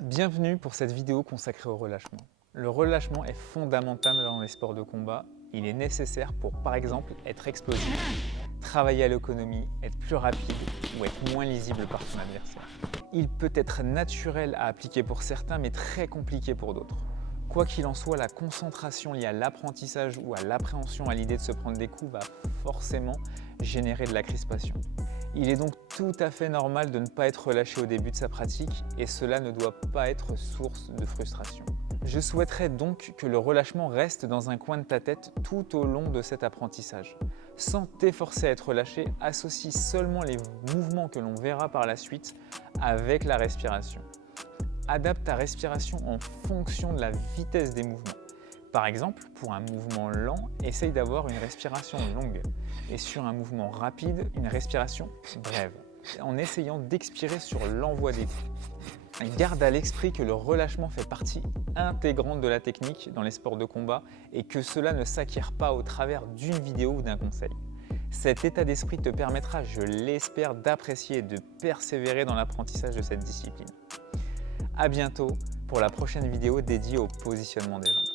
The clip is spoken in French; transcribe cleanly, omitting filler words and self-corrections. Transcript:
Bienvenue pour cette vidéo consacrée au relâchement. Le relâchement est fondamental dans les sports de combat. Il est nécessaire pour, par exemple, être explosif, travailler à l'économie, être plus rapide ou être moins lisible par son adversaire. Il peut être naturel à appliquer pour certains, mais très compliqué pour d'autres. Quoi qu'il en soit, la concentration liée à l'apprentissage ou à l'appréhension à l'idée de se prendre des coups va forcément générer de la crispation. Il est donc tout à fait normal de ne pas être relâché au début de sa pratique et cela ne doit pas être source de frustration. Je souhaiterais donc que le relâchement reste dans un coin de ta tête tout au long de cet apprentissage. Sans t'efforcer à être relâché, associe seulement les mouvements que l'on verra par la suite avec la respiration. Adapte ta respiration en fonction de la vitesse des mouvements. Par exemple, pour un mouvement lent, essaye d'avoir une respiration longue et sur un mouvement rapide, une respiration brève, en essayant d'expirer sur l'envoi des coups. Garde à l'esprit que le relâchement fait partie intégrante de la technique dans les sports de combat et que cela ne s'acquiert pas au travers d'une vidéo ou d'un conseil. Cet état d'esprit te permettra, je l'espère, d'apprécier et de persévérer dans l'apprentissage de cette discipline. À bientôt pour la prochaine vidéo dédiée au positionnement des jambes.